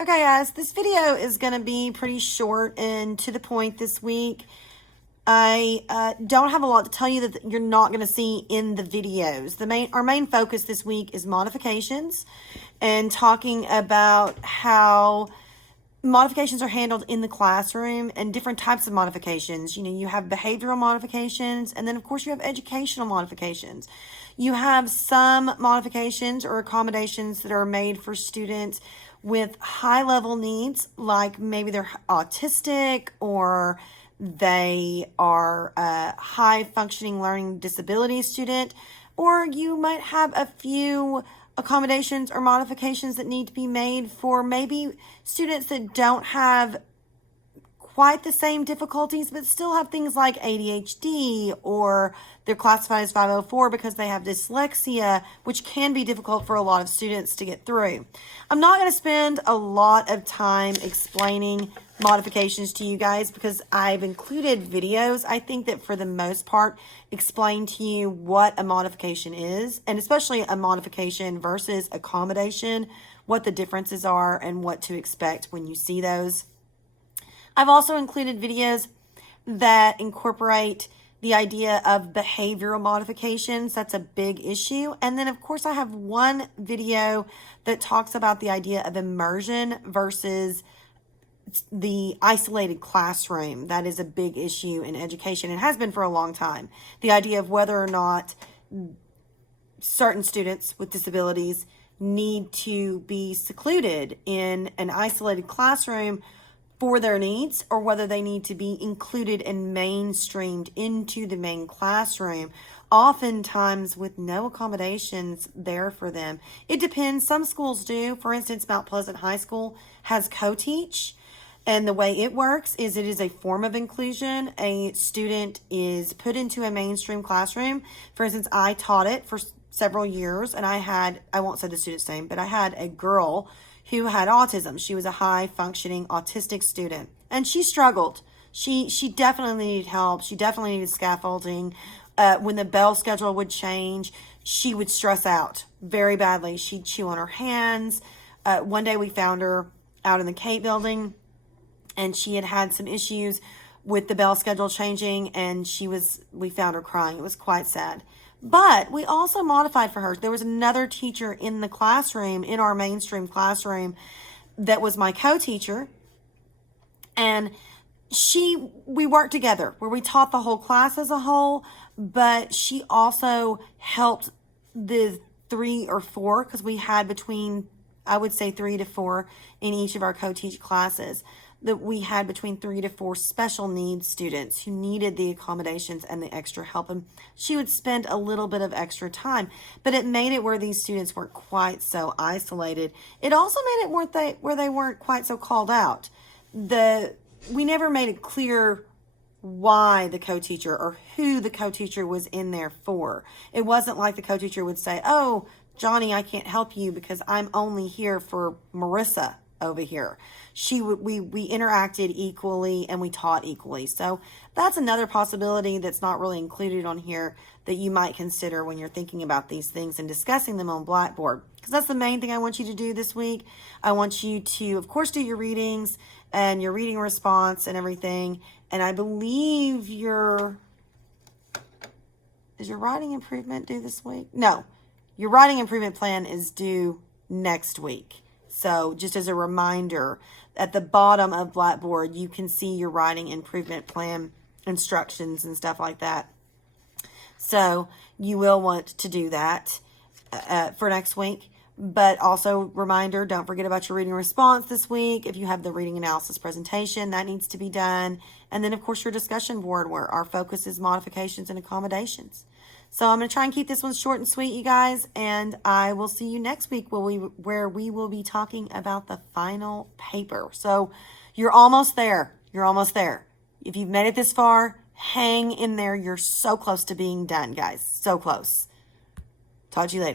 Okay, guys, this video is going to be pretty short and to the point this week. I don't have a lot to tell you that you're not going to see in the videos. Our main focus this week is modifications and talking about how modifications are handled in the classroom and different types of modifications. You know, you have behavioral modifications, and then of course you have educational modifications. You have some modifications or accommodations that are made for students with high level needs, like maybe they're autistic or they are a high functioning learning disability student, or you might have a few accommodations or modifications that need to be made for maybe students that don't have quite the same difficulties, but still have things like ADHD, or they're classified as 504 because they have dyslexia, which can be difficult for a lot of students to get through. I'm not going to spend a lot of time explaining modifications to you guys because I've included videos, I think, that for the most part explain to you what a modification is, and especially a modification versus accommodation, what the differences are and what to expect when you see those. I've also included videos that incorporate the idea of behavioral modifications. That's a big issue. And then, of course, I have one video that talks about the idea of immersion versus the isolated classroom. That is a big issue in education. It has been for a long time. The idea of whether or not certain students with disabilities need to be secluded in an isolated classroom for their needs, or whether they need to be included and mainstreamed into the main classroom, oftentimes with no accommodations there for them. It depends. Some schools do. For instance, Mount Pleasant High School has co-teach, and the way it works is it is a form of inclusion. A student is put into a mainstream classroom. For instance, I taught it for several years, and I won't say the student's name, but I had a girl who had autism. She was a high functioning autistic student, and she struggled. She definitely needed help. She definitely needed scaffolding. When the bell schedule would change, she would stress out very badly. She'd chew on her hands. One day we found her out in the Kate building, and she had some issues with the bell schedule changing, and we found her crying. It was quite sad. But we also modified for her. There was another teacher in the classroom, in our mainstream classroom, that was my co-teacher. And we worked together where we taught the whole class as a whole, but she also helped the 3 or 4, because we had between, I would say 3 to 4 in each of our co-teach classes, that we had between 3 to 4 special needs students who needed the accommodations and the extra help. And she would spend a little bit of extra time, but it made it where these students weren't quite so isolated. It also made it where they weren't quite so called out. We never made it clear why the co-teacher or who the co-teacher was in there for. It wasn't like the co-teacher would say, "Oh, Johnny, I can't help you because I'm only here for Marissa over here." We interacted equally and we taught equally. So that's another possibility that's not really included on here that you might consider when you're thinking about these things and discussing them on Blackboard. Because that's the main thing I want you to do this week. I want you to, of course, do your readings and your reading response and everything. And I believe is your writing improvement due this week? No, your writing improvement plan is due next week. So just as a reminder, at the bottom of Blackboard, you can see your writing improvement plan instructions and stuff like that. So you will want to do that for next week. But also, reminder, don't forget about your reading response this week. If you have the reading analysis presentation, that needs to be done. And then, of course, your discussion board, where our focus is modifications and accommodations. So I'm going to try and keep this one short and sweet, you guys, and I will see you next week where we will be talking about the final paper. So you're almost there. You're almost there. If you've made it this far, hang in there. You're so close to being done, guys. So close. Talk to you later.